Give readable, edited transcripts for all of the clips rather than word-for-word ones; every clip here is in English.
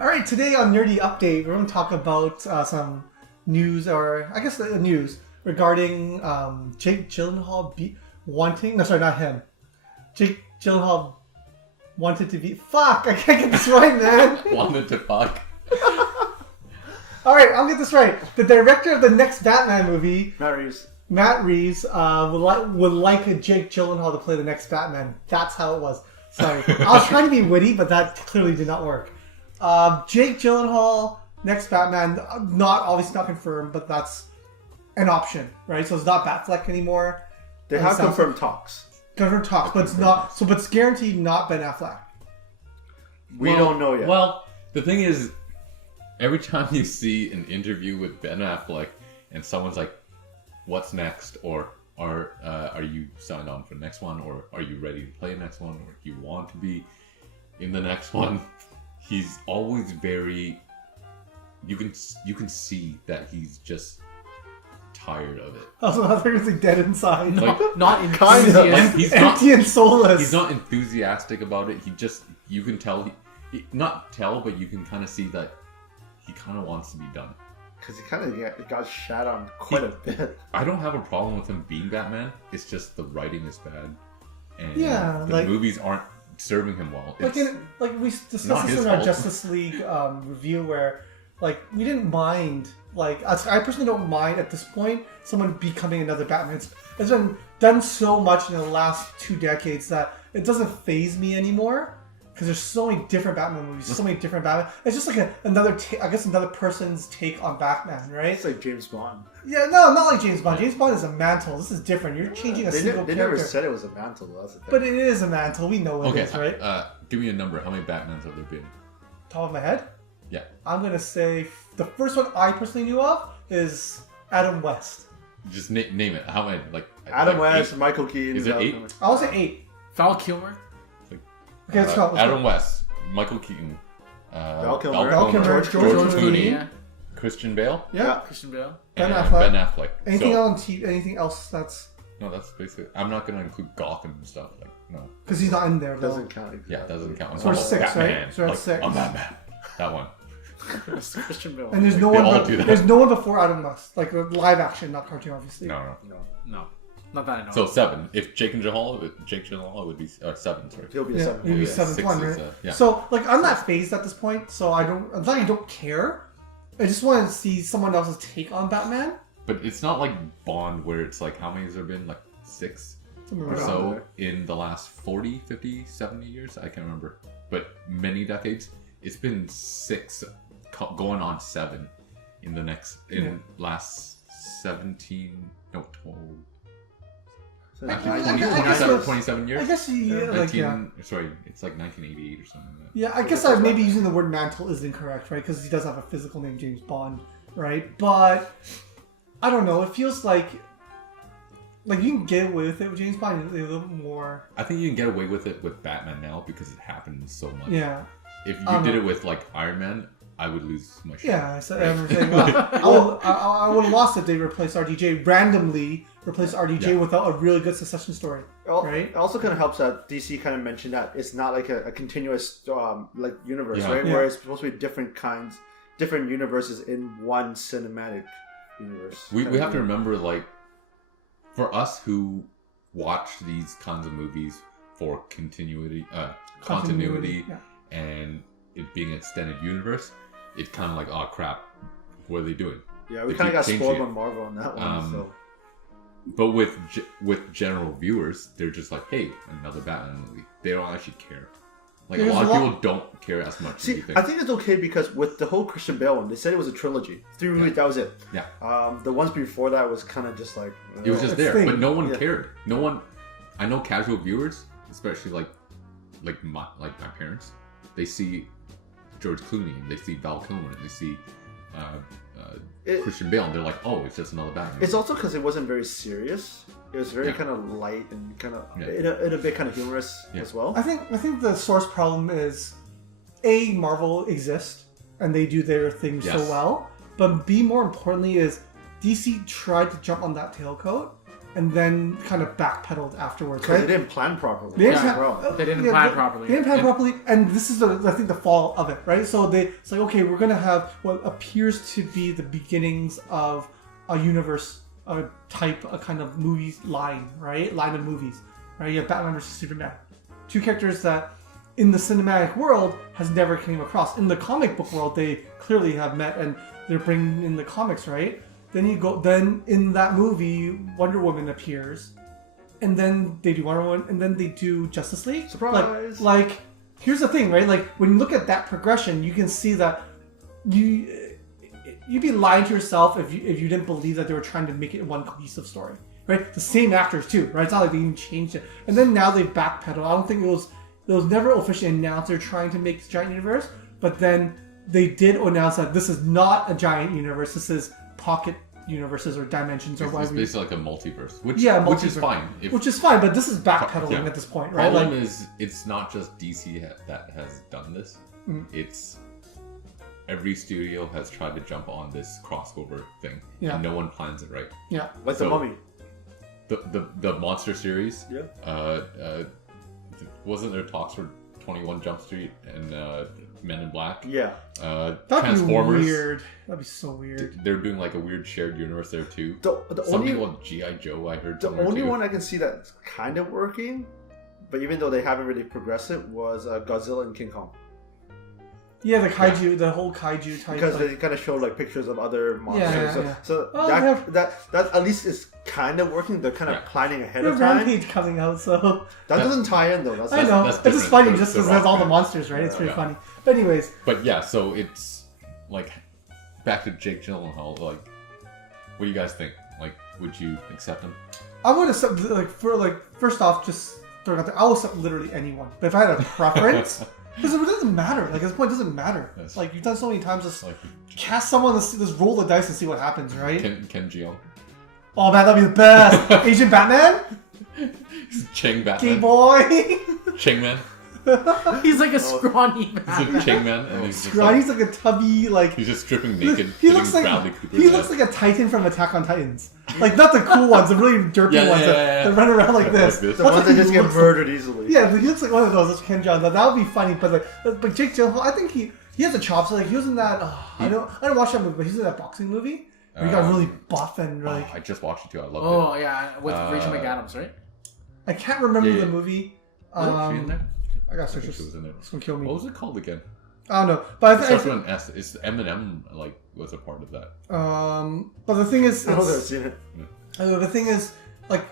All right, today on Nerdy Update, we're going to talk about some news, or I guess news regarding Jake Gyllenhaal wanting. No, sorry, not him. Jake Gyllenhaal wanted to be. Fuck! I can't get this right, man. Wanted to fuck. All right, I'll get this right. The director of the next Batman movie, Matt Reeves, would like a Jake Gyllenhaal to play the next Batman. That's how it was. Sorry, I was trying to be witty, but that clearly did not work. Jake Gyllenhaal, next Batman, obviously not confirmed, but that's an option, right? So it's not Batfleck anymore. They have confirmed talks. Confirmed talks, but it's not. So, but it's guaranteed not Ben Affleck. We don't know yet. Well, the thing is, every time you see an interview with Ben Affleck, and someone's like, "What's next?" or "Are you signed on for the next one?" or "Are you ready to play the next one?" or "Do you want to be in the next one?" He's always very. You can see that he's just tired of it. Also, I think it's dead inside. Not enthusiastic. Like he's empty and soulless. He's not enthusiastic about it. You can tell. Not tell, but you can kind of see that he kind of wants to be done. Because he kind of got shat on quite a bit. I don't have a problem with him being Batman. It's just the writing is bad, and the movies aren't serving him well. We discussed this in our Justice League review, where we didn't mind. I personally don't mind at this point someone becoming another Batman. It's been done so much in the last 2 decades that it doesn't faze me anymore. Because there's so many different Batman movies, so many different Batman. It's just like another person's take on Batman, right? It's like James Bond. Yeah, no, not like James Bond. James Bond is a mantle. This is different. You're changing a single character. They never said it was a mantle, though. That's the thing. But it is a mantle. We know it is, right? Give me a number. How many Batmans have there been? Top of my head? Yeah. I'm going to say the first one I personally knew of is Adam West. Just name it. How many? Adam West, 8? Michael Keaton. Is it 8? I would say 8. Val Kilmer? Okay, let's go. Adam West, Michael Keaton, Val Kilmer, George Clooney, yeah. Christian Bale, Christian Bale, Ben Affleck. Anything else that's... No, that's basically... I'm not going to include Gotham and stuff. No. Because he's not in there, though. Doesn't count. Exactly. Yeah, doesn't count. So we're 6, Batman. right? So we're 6. I'm Batman. That one. Christian Bale. And there's no one before Adam West. Live action, not cartoon, obviously. No. Not that I know. So 7. If Jake Gyllenhaal would be 7. Sorry, he'll be a 7. He'll be 7th one, right? Yeah. So I'm not phased at this point. So I don't care. I just want to see someone else's take on Batman. But it's not like Bond, where it's how many has there been? 6 or so in the last 40, 50, 70 years? I can't remember. But many decades. It's been 6, going on 7 in the last 17, no, 12. 27 years? I guess Sorry, it's 1988 or something like that. Yeah, I guess maybe using the word mantle is incorrect, right? Because he does have a physical name, James Bond, right? But I don't know. It feels like you can get away with it with James Bond a little bit more. I think you can get away with it with Batman now because it happens so much. Yeah. If you did it with Iron Man, I would lose my shit. Yeah, so everything. I would have lost if they replaced RDJ randomly. Replace RDJ without a really good succession story, right? It also kind of helps that DC kind of mentioned that it's not a continuous universe, right? Yeah. Where it's supposed to be different universes in one cinematic universe. We have to remember, for us who watch these kinds of movies for continuity, and it being an extended universe, it's kind of like, oh crap, what are they doing? Yeah, we kind of got spoiled by Marvel on that one. So. But with general viewers, they're just like, hey, another Batman movie. They don't actually care. A lot of people don't care as much as you think. I think it's okay because with the whole Christian Bale one, they said it was a trilogy. 3 movies, that was it. Yeah. The ones before that was kind of just like... It was just there, but no one cared. No one... I know casual viewers, especially my parents, they see George Clooney, and they see Val Kilmer, and they see... Christian Bale, and they're like, oh, it's just another Batman. It's also because it wasn't very serious. It was very kind of light and kind of in a bit kind of humorous as well. I think the source problem is Marvel exists and they do their thing so well, but B, more importantly, is DC tried to jump on that tailcoat and then kind of backpedaled afterwards, Because right? they didn't plan properly. They didn't Yeah. plan- They didn't plan properly. They didn't plan properly, and this is I think the fall of it, right? So it's like, okay, we're gonna have what appears to be the beginnings of a universe, a kind of movies line, right? Line of movies, right? You have Batman versus Superman, two characters that in the cinematic world has never came across. In the comic book world, they clearly have met, and they're bringing in the comics, right? Then in that movie, Wonder Woman appears, and then they do Wonder Woman, and then they do Justice League. Surprise! Like here's the thing, right? Like when you look at that progression, you can see that you'd be lying to yourself if you didn't believe that they were trying to make it one cohesive story, right? The same actors too, right? It's not like they even changed it. And then now they backpedal. I don't think it was never officially announced they're trying to make this giant universe, but then they did announce that this is not a giant universe. This is pocket universes or dimensions or It's whatever. basically like a multiverse, which is multiverse. fine. Which is fine, but this is backpedaling at this point, right? Problem is, it's not just DC that has done this. It's every studio has tried to jump on this crossover thing, and no one plans it right. Yeah. Like the Mummy. The monster series. Yeah. Wasn't there talks for 21 Jump Street and Men in Black? Yeah. That'd Transformers. be weird. That'd be so weird. They're doing like a weird shared universe there too. The Something only about G.I. Joe, I heard. the somewhere only too. one I can see that's kind of working, but even though they haven't really progressed it, was Godzilla and King Kong. Yeah, the kaiju, the whole kaiju type. Because they kind of show like pictures of other monsters. Yeah. So Well, that at least is kind of working. They're kind of planning ahead We of have time. Rampage coming out, so That doesn't tie in though. I know. that's It's just different. funny The- just the because there's all the Rock monsters, right? It's pretty Yeah. funny. But anyways, But yeah, so it's like back to Jake Gyllenhaal. Like, what do you guys think? Like, would you accept him? I would accept first off, just throwing out there, I would accept literally anyone. But if I had a preference, because it doesn't matter. Like at this point, it doesn't matter. Yes. Like you've done so many times, just Like, cast someone, just roll the dice and see what happens, right? Ken Jeong, Oh man, that'd be the best. Asian Batman, Cheng gay Batman, boy. Cheng Man. He's like a scrawny He's man. a Cheng Man, and he's just Right, like, he's like a tubby, like he's just stripping naked. he hitting looks like Bradley Cooper's he head. looks like a Titan from Attack on Titans. Like not the cool ones, the really derpy ones that run around like this. The That's ones what that he just get looks murdered easily. like. Yeah, he looks like one of those. That's Ken John. That would be funny, but Jake Gyllenhaal, I think he has a chops. Like he was in that. I didn't watch that movie, but he's in that boxing movie where he got really buff and like. I just watched it too. I loved Oh it. yeah, with Rachel McAdams, right? I can't remember Yeah. the movie. Was she in there? I got I search think this. she was in there. It's gonna kill me. What was it called again? I don't know, but It I starts think. with an S. It's Eminem. Like was a part of that. But the thing is, I know I've it's- seen it. the thing is, like,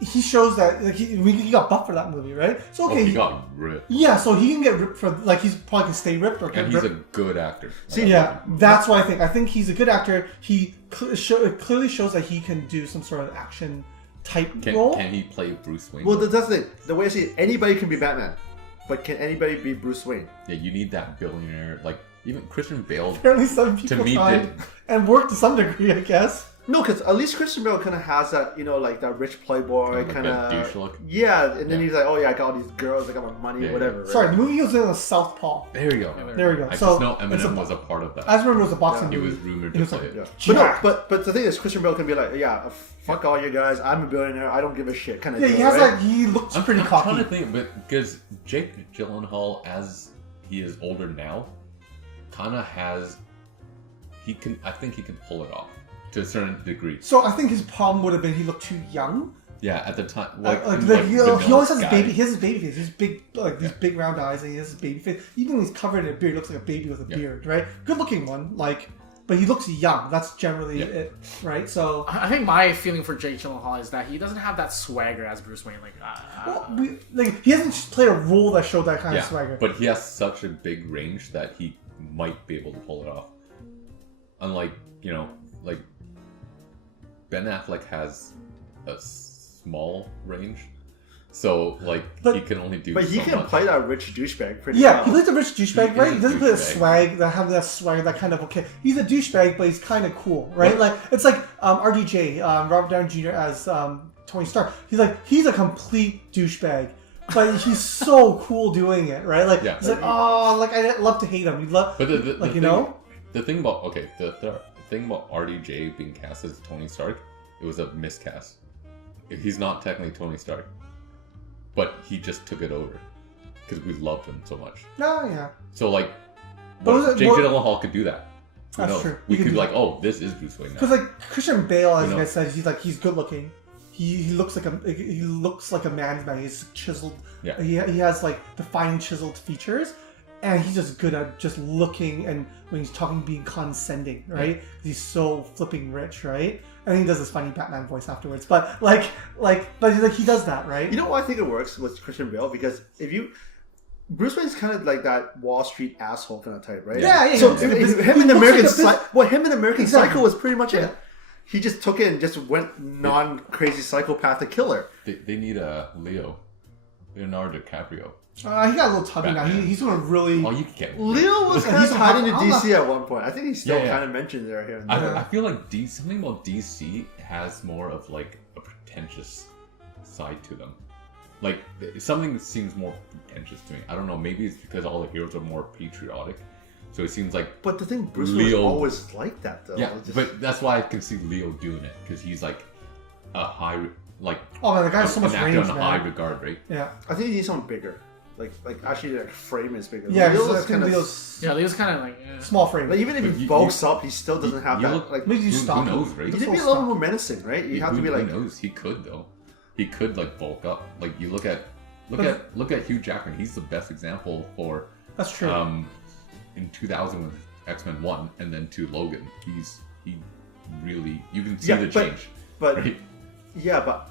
he shows that like he got buff for that movie, right? So okay, Oh, he got ripped. yeah, so he can get ripped for like he's probably can stay ripped or get And he's ripped. a good actor. See, yeah, that's what I think. I think he's a good actor. He clearly shows that he can do some sort of action type role. Can he play Bruce Wayne? Well, that's the thing. The way I see it, anybody can be Batman, but can anybody be Bruce Wayne? Yeah, you need that billionaire. Like even Christian Bale. Apparently, some people me, tried and worked to some degree, I guess. No, because at least Christian Bale kind of has that, like that rich playboy Kind kind of a of. douche look. Yeah, and then Yeah. he's like, oh yeah, I got all these girls, I got my money, Yeah, whatever. Right? Sorry, the movie was in a Southpaw. There you go. There we go. I So just know it's Eminem was a part of that. I just remember it was a boxing He movie. was rumored He to was play like- it. Yeah. Jack. But the thing is, Christian Bale can be like, yeah, fuck all you guys, I'm a billionaire, I don't give a shit, kind of. Yeah, he has like he looks pretty I'm cocky. trying to think, but because Jake Gyllenhaal, as he is older now, kind of has. I think he can pull it off to a certain degree. So I think his problem would have been he looked too young. Yeah, at the time, He always has his guy. baby. He has his baby face. He's big, like these big round eyes, and he has his baby face. Even when he's covered in a beard, he looks like a baby with a beard, right? Good looking one, but he looks young. That's generally it, right? So I think my feeling for Jake Gyllenhaal is that he doesn't have that swagger as Bruce Wayne. he hasn't played a role that showed that kind Yeah, of swagger. but he has such a big range that he might be able to pull it off. Unlike, like Ben Affleck has a small range, so he can only do. But he so can much. play that rich douchebag pretty Yeah, well. he plays a rich douchebag, He right? is He a doesn't play a douchebag. swag, that swagger, that kind of okay. He's a douchebag, but he's kind of cool, right? Yeah. Like it's like RDJ, Robert Downey Jr. as Tony Stark. He's a complete douchebag, but he's so cool doing it, right? Like Yeah. he's like, oh, like I love to hate him. You love, But the like thing, the thing about the thing about RDJ being cast as Tony Stark, it was a miscast. he's not technically Tony Stark, but he just took it over because we loved him so much. No, yeah. So like, But Jake Gyllenhaal could do that. Who That's knows? true. We He could can be do like, oh, this is Bruce Wayne now. Because like Christian Bale, as You you know? guys said, he's good looking. He looks like a man's man. He's chiseled. Yeah. He has like defined chiseled features, and he's just good at just looking and when he's talking, being condescending, right? Yeah. He's so flipping rich, right? And he does this funny Batman voice afterwards. But but he does that, right? You know why I think it works with Christian Bale? Because Bruce Wayne's kind of like that Wall Street asshole kind of type, right? Yeah. So He him in looks American like him in American Exactly. Psycho was pretty much Yeah. it. He just took it and just went non-crazy psychopathic killer. They need a Leonardo DiCaprio. He got a little tubby now. Batman. He's doing really. Oh, you can get Leo was kind He's of tied into I'm not- DC at one point. I think he's still Yeah. kind of mentioned there here and there. I feel like something about DC has more of like a pretentious side to them. Like something that seems more pretentious to me. I don't know. Maybe it's because all the heroes are more patriotic, so it seems like. But the thing, Bruce was Leo- always like that, though. Yeah, It's just- but that's why I can see Leo doing it because he's like a high, like Oh man, the guy has so much an actor range, on a man. high regard, right? Yeah. I think he needs something bigger. Like actually, like frame is bigger. Yeah, Leo's because kind of Leo's Yeah, Leo's kind of like. small frame. like even if But he you- bulks up, he still doesn't have you that. look- Like Maybe you Who stop him. knows, right? you Just need to be a stop. little more menacing, right? You have to be Who like, knows? He could though. He could like bulk up. Like you look at Hugh Jackman. He's the best example for That's true. in 2000 with X-Men 1 and then to Logan. He really you can see Yeah, the but- change. but right? yeah, but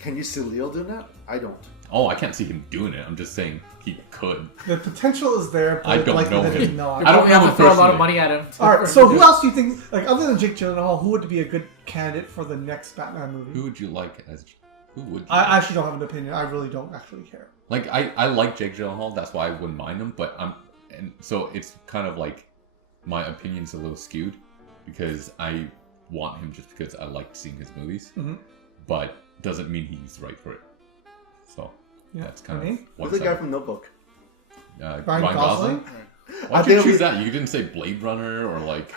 can you see Leo doing that? I don't. Oh, I can't see him doing it. I'm just saying he could. The potential is there, but I don't likely know that him. it's not. You I don't probably have know to him throw a lot of personally. money at him. All right, so who else do you think, like other than Jake Gyllenhaal, who would be a good candidate for the next Batman movie? Who would you like as? Who would you? I actually don't have an opinion. I really don't actually care. Like I like Jake Gyllenhaal, that's why I wouldn't mind him. But and so it's kind of like my opinion's a little skewed because I want him just because I liked seeing his movies, but doesn't mean he's right for it. So Yeah, that's kind okay. of Who's what's the guy up. from Notebook? Ryan Ryan Gosling. I Why'd think you choose we- that? You didn't say Blade Runner or like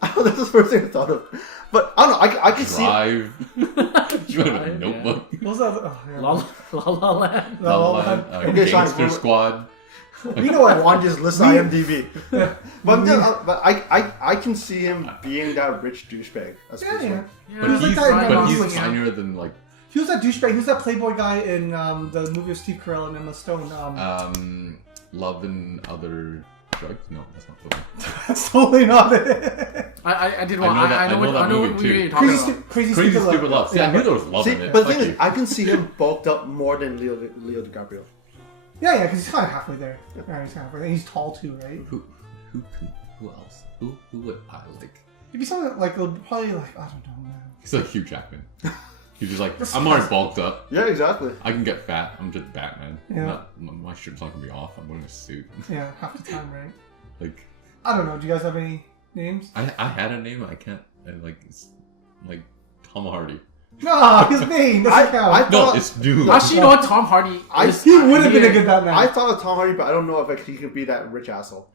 That's the first thing I thought of. But I don't know. I can see. Drive. You would have Drive, a Notebook. What was that? Oh, yeah. La La Land. La La Land, Land. Okay, Sean, Gangster we're- Squad. You know what? Juan just lists IMDb. but I can see him being that rich douchebag. As Yeah, Bruce yeah. Wayne. But He's like he's that in but Gosling, he's yeah. tinier than like He was that douchebag. He was that playboy guy in the movie of Steve Carell and Emma Stone. Love and Other Drugs. No, that's not the one. That's totally not it. I did I want. know that- I I know know that what movie movie too. you're talking Crazy, about. crazy, Crazy stupid, Stupid Love. See, I knew there was love See, in it. but the Fuck thing you. is, I can see him bulked up more than Leo DiCaprio. Yeah, because he's kind of halfway there. Yeah, he's kind of halfway there. And he's tall too, right? Who else? Who would I like? It'd be something like probably like I don't know, man. He's like Hugh Jackman. He's just like, I'm already bulked up. Yeah, exactly. I can get fat. I'm just Batman. Yeah. My shirt's not gonna be off. I'm wearing a suit. Yeah, half the time, right? Like, I don't know. Do you guys have any names? I had a name. I can't. It's like Tom Hardy. No, his name doesn't count. I No, thought it's dude. Actually, you know what? Tom Hardy. He would have been a good Batman. I thought of Tom Hardy, but I don't know if he could be that rich asshole.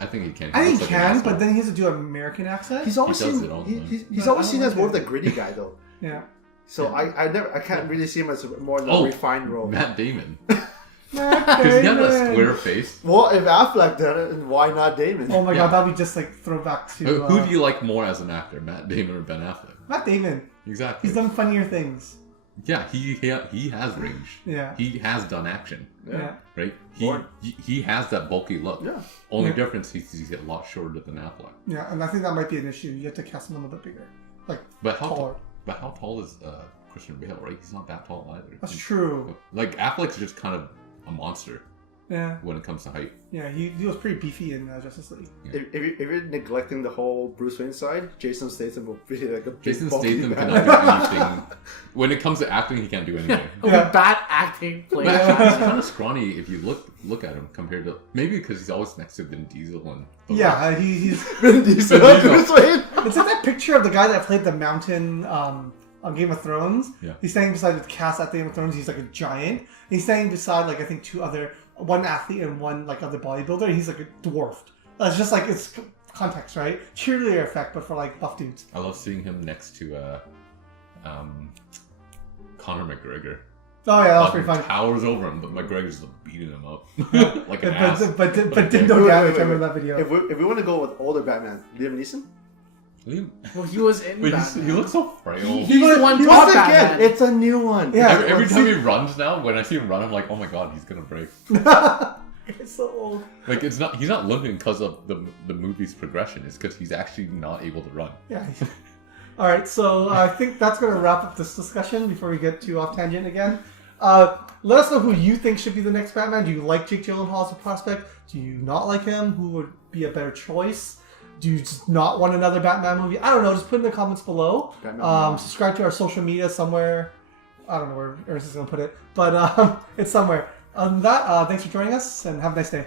I think he can. I think looks he like an can, asshole. but then he has to do an American accent. He's always He does seen it all the time. he's But always I seen don't as more of like the gritty guy though. Yeah. So I can't really see him as more in the Oh, refined role. Matt Damon. Matt Because he had that Damon. square face. Well, if Affleck did it, then why not Damon? Oh my Yeah. god, that'd be just like throwback to Who do you like more as an actor, Matt Damon or Ben Affleck? Matt Damon. Exactly. He's done funnier things. Yeah, he has range. Yeah. He has done action, Yeah. right? Born. He has that bulky look. Yeah. Only Yeah. difference he's a lot shorter than Affleck. Yeah, and I think that might be an issue. You have to cast him a little bit bigger. Like But taller. how tall is Christian Bale? Right? He's not that tall either. That's true. Like Affleck's just kind of a monster Yeah. when it comes to height. Yeah, he was pretty beefy in Justice League. If you're neglecting the whole Bruce Wayne side, Jason Statham will be like a big Jason bulky Statham man. cannot do anything. When it comes to acting, he can't do anything. Yeah. Bad acting play. But actually, he's kind of scrawny if you look at him compared to maybe because he's always next to Vin Diesel and Yeah, he's. Vin Diesel, Vin Diesel. Bruce Wayne. It's like that picture of the guy that played the mountain on Game of Thrones. Yeah. He's standing beside the cast at Game of Thrones. He's like a giant. He's standing beside like I think one athlete and one like other bodybuilder. He's like a dwarfed. It's just like it's context, right? Cheerleader effect, but for like buff dudes. I love seeing him next to Conor McGregor. Oh yeah, that was pretty Fucking fun. towers over him, but McGregor's just beating him up like an But, ass. but did no damage. I remember that video. If we want to go with older Batman, Liam Neeson. Well, he was in Wait, Batman. he looks so frail. He's the one He top was Batman. again. It's a new one. Yeah. Every time he runs now, when I see him run, I'm like, oh my god, he's gonna break. It's so old. Like he's not limping because of the movie's progression. It's because he's actually not able to run. Yeah. All right, so I think that's going to wrap up this discussion before we get too off tangent again. Let us know who you think should be the next Batman. Do you like Jake Gyllenhaal as a prospect? Do you not like him? Who would be a better choice? Do you just not want another Batman movie? I don't know. Just put in the comments below. Subscribe to our social media somewhere. I don't know where Ernest is going to put it, but it's somewhere. Other than that, thanks for joining us and have a nice day.